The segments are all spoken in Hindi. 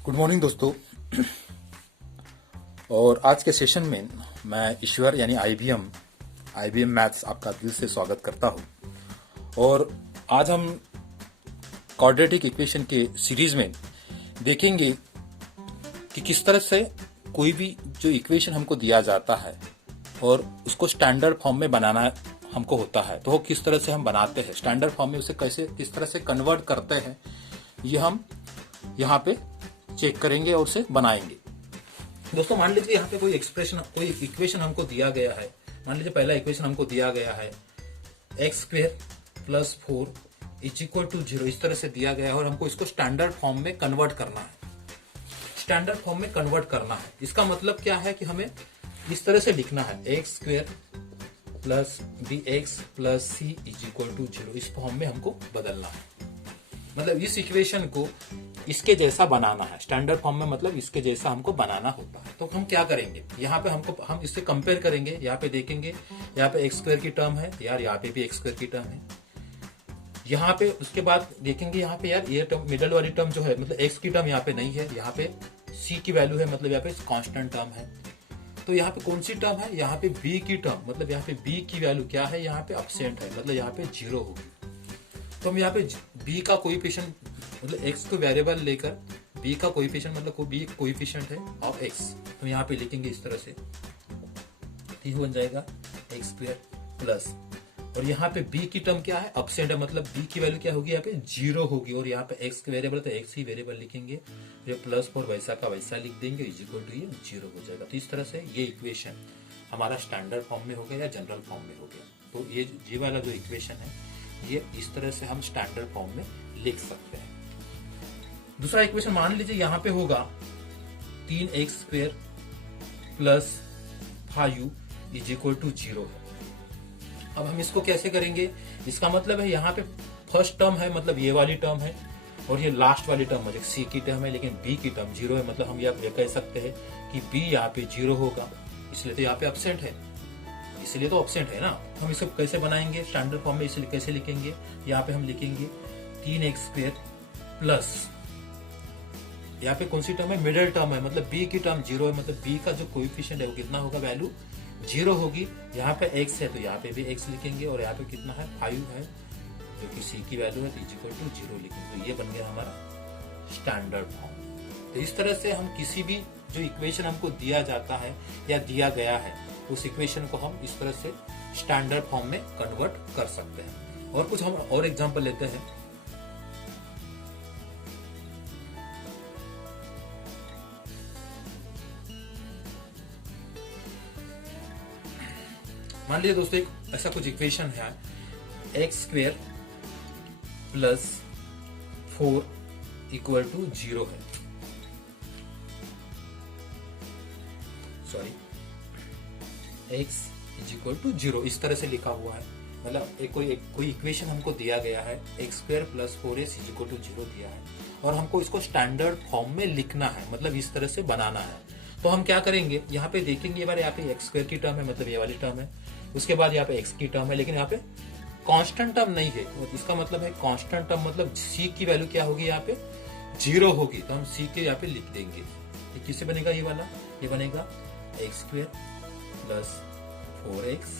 गुड मॉर्निंग दोस्तों। और आज के सेशन में मैं ईश्वर यानी आईबीएम मैथ्स आपका दिल से स्वागत करता हूं। और आज हम क्वाड्रेटिक इक्वेशन के सीरीज में देखेंगे कि किस तरह से कोई भी जो इक्वेशन हमको दिया जाता है और उसको स्टैंडर्ड फॉर्म में बनाना हमको होता है, तो वो किस तरह से हम बनाते हैं, स्टैंडर्ड फॉर्म में उसे कैसे किस तरह से कन्वर्ट करते हैं, ये हम यहाँ पे चेक करेंगे और उसे बनाएंगे। दोस्तों मान लीजिए यहाँ पे कोई इक्वेशन हमको दिया गया है। मान लीजिए पहला इक्वेशन हमको दिया गया है x square plus 4 is equal to 0, इस तरह से दिया गया है और हमको इसको स्टैंडर्ड फॉर्म में कन्वर्ट करना है। स्टैंडर्ड फॉर्म में कन्वर्ट करना है, इसका मतलब क्या है कि हमें इस तरह से लिखना है x square plus b x plus c is equal to 0, इस फॉर्म में हमको बदलना है। मतलब इस इक्वेशन को इसके जैसा बनाना है। स्टैंडर्ड फॉर्म में मतलब इसके जैसा हमको बनाना होता है। तो हम क्या करेंगे, यहाँ पे हम इससे कंपेयर करेंगे। यहाँ पे देखेंगे, यहाँ पे एक्स स्क्वायर की टर्म है यार, यहाँ पे भी एक्स स्क्वायर की टर्म है। यहाँ पे उसके बाद देखेंगे यहाँ पे यार ये टर्म मिडल वाली टर्म जो है मतलब एक्स की टर्म यहाँ पे नहीं है, यहाँ पे सी की वैल्यू है, मतलब यहाँ पे कांस्टेंट टर्म है। तो यहाँ पे कौन सी टर्म है, यहाँ पे बी की टर्म, मतलब यहाँ पे बी की वैल्यू क्या है, यहाँ पे एब्सेंट है, मतलब यहाँ पे 0 होगी। तो हम यहाँ पे बी का कोएफिशिएंट मतलब एक्स को वेरिएबल लेकर बी का कोएफिशिएंट मतलब बी कोएफिशिएंट है ऑफ एक्स, तो यहाँ पे लिखेंगे इस तरह से, ये बन जाएगा एक्स स्क्वायर प्लस, और यहाँ पे बी की टर्म क्या है, एब्सेंट है, मतलब बी की वैल्यू क्या होगी, यहाँ पे 0 होगी। और यहाँ पे एक्स के वेरिएबल तो एक्स ही वेरिएबल लिखेंगे, ये प्लस 4 वैसा का वैसा लिख देंगे, इज इक्वल टू ये 0 हो जाएगा। तो इस तरह से ये इक्वेशन हमारा स्टैंडर्ड फॉर्म में हो गया या जनरल फॉर्म में हो गया। तो ये वाला जो इक्वेशन है ये इस तरह से हम स्टैंडर्ड फॉर्म में लिख सकते हैं। दूसरा इक्वेशन मान लीजिए यहाँ पे होगा 3x square plus 5u is equal to 0 है। अब हम इसको कैसे करेंगे, इसका मतलब है यहाँ पे फर्स्ट टर्म है, मतलब ये वाली टर्म है, और ये लास्ट वाली टर्म है सी की टर्म है, लेकिन बी की टर्म 0 है। मतलब हम ये कह सकते हैं कि बी यहाँ पे 0 होगा, इसलिए तो यहाँ पे एब्सेंट है, इसलिए तो एब्सेंट है ना। हम इसको कैसे बनाएंगे स्टैंडर्ड फॉर्म में, इसलिए कैसे लिखेंगे, यहाँ पे हम लिखेंगे 3x स्क्वायर प्लस, यहाँ पे कौन सी टर्म है, मिडिल टर्म है, मतलब b की टर्म 0 है, मतलब b का जो कोएफिशिएंट है वो कितना होगा, वैल्यू 0 होगी। यहाँ पे x है तो यहाँ पे भी x लिखेंगे, और यहाँ पे कितना है 5 है जो कि c की वैल्यू है, तो इज इक्वल टू 0 लिखेंगे। तो ये बन गया हमारा स्टैंडर्ड फॉर्म। तो इस तरह से हम किसी भी जो इक्वेशन हमको दिया जाता है या दिया गया है उस इक्वेशन को हम इस तरह से स्टैंडर्ड फॉर्म में कन्वर्ट कर सकते हैं। और कुछ हम और एग्जांपल लेते हैं। मान लीजिए दोस्तों एक ऐसा कुछ इक्वेशन है x square plus 4 equal to 0 है, sorry x is equal to 0 इस तरह से लिखा हुआ है। मतलब कोई इक्वेशन हमको दिया गया है x square plus 4x is equal to 0 दिया है, और हमको इसको स्टैंडर्ड फॉर्म में लिखना है, मतलब इस तरह से बनाना है। तो हम क्या करेंगे, यहाँ पे देखेंगे यहाँ पे एक्स स्क्वायर की टर्म है, मतलब ये वाली टर्म है, उसके बाद यहाँ पे एक्स की टर्म है, लेकिन यहाँ पे कांस्टेंट टर्म नहीं है। इसका मतलब है कांस्टेंट टर्म मतलब सी की वैल्यू क्या होगी, यहाँ पे 0 होगी, तो हम सी के यहाँ पे लिख देंगे। ये किससे बनेगा, ये वाला ये बनेगा एक्स स्क्वायर प्लस 4x,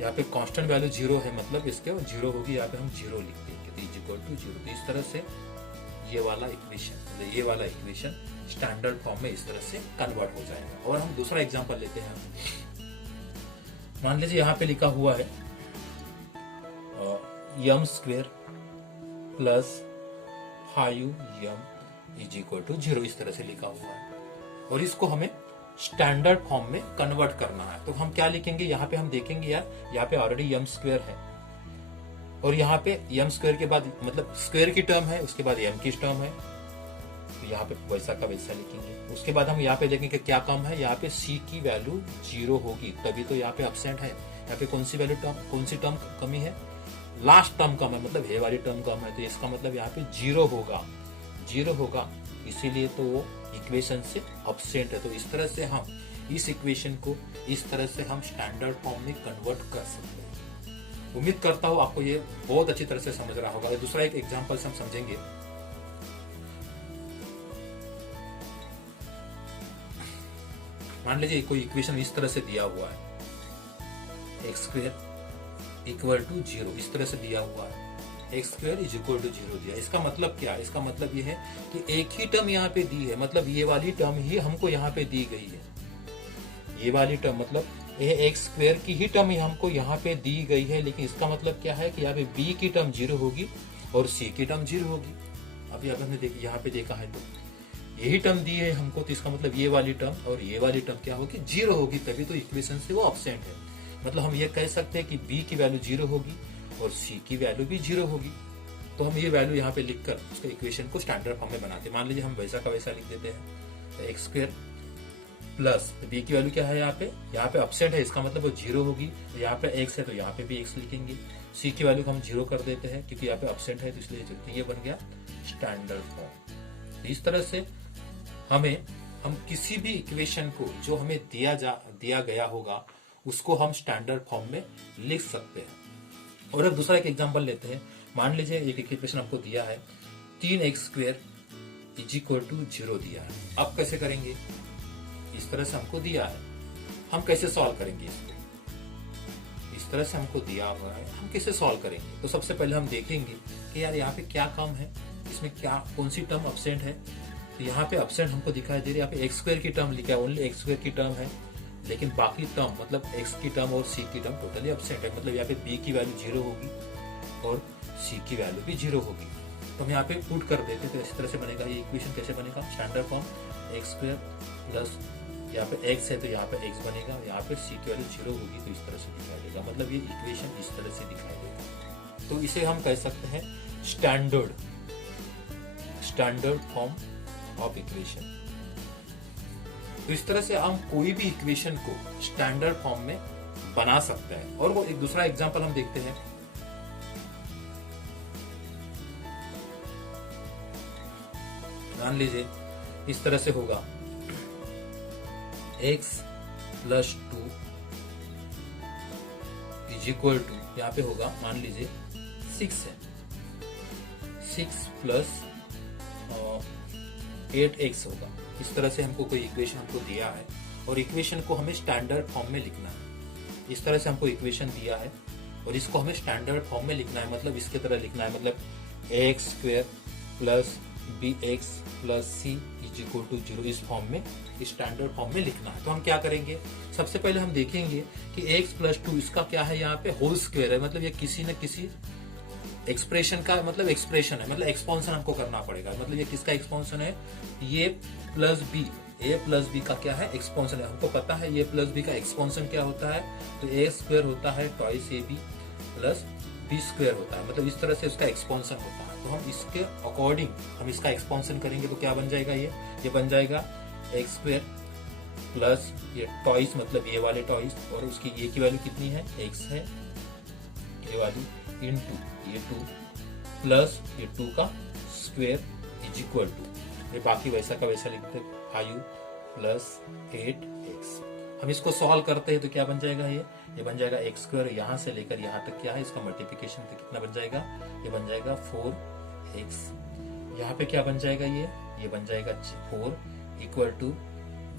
यहाँ पे कांस्टेंट वैल्यू 0 है, मतलब इसके 0 होगी, यहाँ पे हम 0 लिख देंगे, तो इज इक्वल टू 0। तो इस तरह से ये वाला इक्वेशन स्टैंडर्ड फॉर्म में इस तरह से कन्वर्ट हो जाएगा। और हम दूसरा एग्जांपल लेते हैं। मान लीजिए यहाँ पे लिखा हुआ है M square plus 5m is equal to 0, इस तरह से लिखा हुआ है, और इसको हमें स्टैंडर्ड फॉर्म में कन्वर्ट करना है। तो हम क्या लिखेंगे, यहाँ पे हम देखेंगे यार यहाँ पे ऑलरेडी यम स्क्वेयर है, और यहाँ पे यम स्क्वेयर के बाद मतलब स्क्वेयर की टर्म है, उसके बाद यम की टर्म है, तो यहाँ पे वैसा का वैसा लिखेंगे। उसके बाद हम यहाँ पे देखेंगे क्या कम है, यहाँ पे सी की वैल्यू 0 होगी, तभी तो यहाँ पे एब्सेंट है। यहाँ पे कौन सी टर्म कमी है, लास्ट टर्म कम है, मतलब ये वाली टर्म कम है, तो इसका मतलब यहाँ पे 0 होगा, इसीलिए तो वो इक्वेशन से एब्सेंट है। तो इस तरह से हम इस इक्वेशन को इस तरह से हम स्टैंडर्ड फॉर्म में कन्वर्ट कर सकते हैं। उम्मीद करता हूँ आपको ये बहुत अच्छी तरह से समझ रहा होगा। दूसरा एक एग्जांपल से हम समझेंगे। मान लीजिए कोई इक्वेशन इस तरह से दिया हुआ है, एक्स स्क्वेयर इक्वल टू 0, इस तरह से दिया हुआ है, x square is equal to 0 दिया। इसका मतलब क्या है? इसका मतलब ये है कि एक ही टर्म यहाँ पे दी है, मतलब ये वाली टर्म ही हमको यहाँ पे दी गई है। ये वाली टर्म मतलब ये एक्स स्क्वेयर की ही टर्म हमको यहाँ पे दी गई है, लेकिन इसका मतलब क्या है कि यहाँ पे बी की टर्म 0 होगी और सी की टर्म 0 होगी। अभी अगर हमने यहाँ पे देखा है तो यही टर्म दी है हमको, तो इसका मतलब ये वाली टर्म और ये वाली टर्म क्या होगी? 0 होगी, तभी तो इक्वेशन से वो एब्सेंट है। मतलब हम ये कह सकते हैं कि बी की वैल्यू 0 होगी और सी की वैल्यू भी 0 होगी। तो हम ये वैल्यू यहाँ पे लिखकर उसके इक्वेशन को स्टैंडर्ड फॉर्म में बनाते हैं। मान लीजिए हम वैसा का वैसा लिख देते हैं, एक्स स्क्वेयर प्लस बी की वैल्यू क्या है यहाँ पे एब्सेंट है, इसका मतलब वो 0 होगी। यहाँ पे एक्स है तो यहाँ पे भी एक्स लिखेंगे। सी की वैल्यू को हम 0 कर देते हैं क्योंकि यहाँ पे एब्सेंट है, तो इसलिए ये बन गया स्टैंडर्ड फॉर्म। इस तरह से हम किसी भी इक्वेशन को जो हमें दिया गया होगा उसको हम स्टैंडर्ड फॉर्म में लिख सकते हैं। और एक दूसरा एक एग्जांपल लेते हैं। मान लीजिए एक इक्वेशन आपको दिया है 3x square is equal to 0 दिया है। अब कैसे करेंगे? इस तरह से हमको दिया है, हम कैसे सॉल्व करेंगे इसको? इस तरह से हमको दिया हुआ है, हम कैसे सॉल्व करेंगे? तो सबसे पहले हम देखेंगे कि यार यहाँ पे क्या कम है, इसमें क्या कौन सी टर्म एब्सेंट है। तो यहाँ पे एब्सेंट हमको दिखाई दे रही है, यहाँ पे एक्स स्क्वायर की टर्म लिखा है, ओनली एक्स स्क्वायर की टर्म है, लेकिन बाकी टर्म मतलब एक्स की टर्म और सी की टर्म टोटली एब्सेंट है। मतलब यहाँ पे बी की वैल्यू 0 होगी और सी की वैल्यू भी 0 होगी। तो हम यहाँ पे पुट कर देते, तो इस तरह से बनेगा ये इक्वेशन। कैसे बनेगा? Standard form x square plus यहाँ पे एक्स है तो यहाँ पे एक्स बनेगा, यहाँ पे सी की वैल्यू 0 होगी, तो इस तरह से दिखाई देगा। मतलब ये इक्वेशन इस तरह से दिखाई देगा। तो इसे हम कह सकते हैं स्टैंडर्ड फॉर्म ऑफ इक्वेशन। तो इस तरह से हम कोई भी इक्वेशन को स्टैंडर्ड फॉर्म में बना सकते हैं। और वो एक दूसरा एग्जांपल हम देखते हैं। मान लीजिए इस तरह से होगा x plus 2 is equal to, यहाँ पे होगा मान लीजिए 6 है, 6 प्लस 8x होगा। इस तरह से हमको कोई इक्वेशन हमको दिया है और इक्वेशन को हमें स्टैंडर्ड फॉर्म में लिखना है। इस तरह से हमको इक्वेशन दिया है और इसको हमें स्टैंडर्ड फॉर्म में लिखना है, मतलब इसके तरह लिखना है, मतलब x square plus b x plus c is equal to 0 इस फॉर्म में, स्टैंडर्ड फॉर्म में लिखना है। तो हम क्या करेंगे? सबसे पहले हम देखेंगे कि x प्लस 2 इसका क्या है, यहाँ पे होल स्क्वायर है, मतलब ये किसी न किसी एक्सप्रेशन का मतलब एक्सप्रेशन है, मतलब एक्सपांशन हमको करना पड़ेगा। मतलब ये किसका एक्सपांशन है? ये प्लस बी, ए प्लस बी का क्या है? एक्सपांशन है। हमको पता है ये प्लस बी का एक्सपांशन क्या होता है, तो ए स्क्वायर होता है twice a b plus b square होता है, मतलब इस तरह से उसका एक्सपांशन होता है। तो हम इसके अकॉर्डिंग हम इसका एक्सपांशन करेंगे तो क्या बन जाएगा? ये बन जाएगा एक्स स्क्वायर प्लस ये टॉइस, मतलब ये वाले टॉइस, और उसकी ये की वैल्यू कितनी है? एक्स है, ये वाली इनटू ये 2 प्लस ये 2 का स्क्वायर इज इक्वल टू, ये बाकी वैसा का वैसा लिखते 5 प्लस 8x। हम इसको सॉल्व करते हैं तो क्या बन जाएगा? ये बन जाएगा एक्स स्क्वायर, यहाँ से लेकर यहाँ तक क्या है, इसका मल्टीप्लिकेशन तो कितना बन जाएगा? ये बन जाएगा 4x। यहाँ पे क्या बन जाएगा? ये बन जाएगा 4 इक्वल टू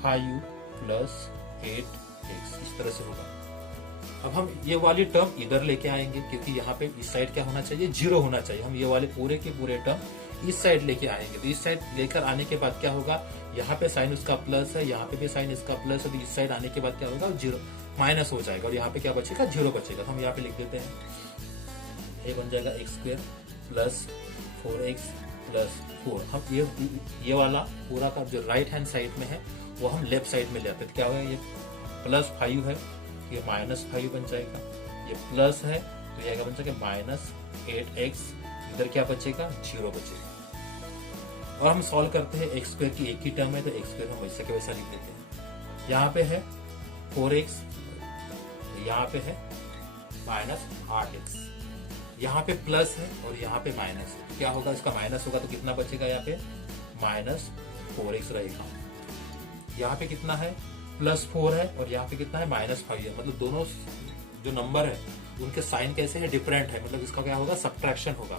5 प्लस 8x। इस तरह से होगा। अब हम ये वाली टर्म इधर लेके आएंगे क्योंकि यहाँ पे इस साइड क्या होना चाहिए? 0 होना चाहिए। हम ये वाले पूरे के पूरे टर्म इस साइड लेके आएंगे, तो इस साइड लेकर आने के बाद क्या होगा? यहाँ पे साइन उसका प्लस है, यहाँ पे भी साइन इसका प्लस है, तो इस साइड आने के बाद क्या होगा? 0 माइनस हो जाएगा और यहाँ पे क्या बचेगा? 0 बचेगा। तो हम यहाँ पे लिख देते हैं, ये बन जाएगा x square plus 4x plus 4। हम ये वाला पूरा का जो राइट हैंड साइड में है वो हम लेफ्ट साइड में ले आते हैं। क्या होगा? ये प्लस 5 है, ये माइनस 5 बन जाएगा, ये प्लस है तो ये बन जाएगा माइनस 8x। इधर क्या बचेगा? 0 बचेगा। और हम सॉल्व करते हैं, एक्स स्क्वायर की एक ही टर्म है तो एक्स स्क्वायर हम वैसे के वैसा लिख देते हैं। यहाँ पे है 4x, यहाँ पे है माइनस 8x, यहाँ पे प्लस है और यहाँ पे माइनस है। क्या होगा? इसका माइनस होगा तो कितना बचेगा? यहाँ पे माइनस 4x रहेगा। यहाँ पे कितना है? प्लस 4 है और यहाँ पे कितना है? माइनस 5 है। मतलब दोनों जो नंबर है उनके साइन कैसे है? डिफरेंट है, मतलब इसका क्या होगा? सब्ट्रैक्शन होगा।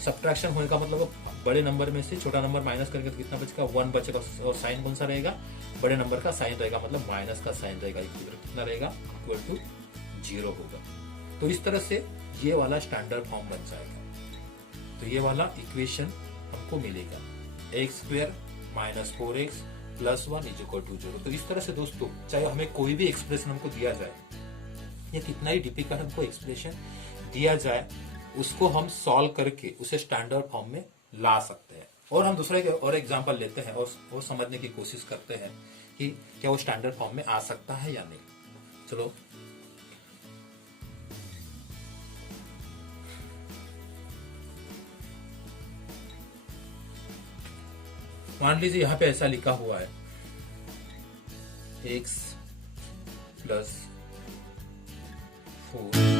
सब्ट्रैक्शन होने का मतलब बड़े नंबर में से छोटा नंबर माइनस करके तो कितना बचेगा, 1 बचेगा, और साइन कौन सा रहेगा, बड़े नंबर का साइन रहेगा, मतलब माइनस का साइन रहेगा, कितना रहेगा, इक्वल टू 0 होगा। तो इस तरह से ये वाला स्टैंडर्ड फॉर्म बन जाएगा। तो ये वाला इक्वेशन हमको मिलेगा x² - 4x + 1 = 0। तो इस तरह से दोस्तों, चाहे हमें कोई भी एक्सप्रेशन हमको दिया जाए या कितना ही डिफिकल्ट हमको एक्सप्रेशन दिया जाए, उसको हम सॉल्व करके उसे स्टैंडर्ड फॉर्म में ला सकते हैं। और हम दूसरे और एग्जांपल लेते हैं और समझने की कोशिश करते हैं कि क्या वो स्टैंडर्ड फॉर्म में आ सकता है या नहीं। चलो, मान लीजिए यहाँ पे ऐसा लिखा हुआ है x + 4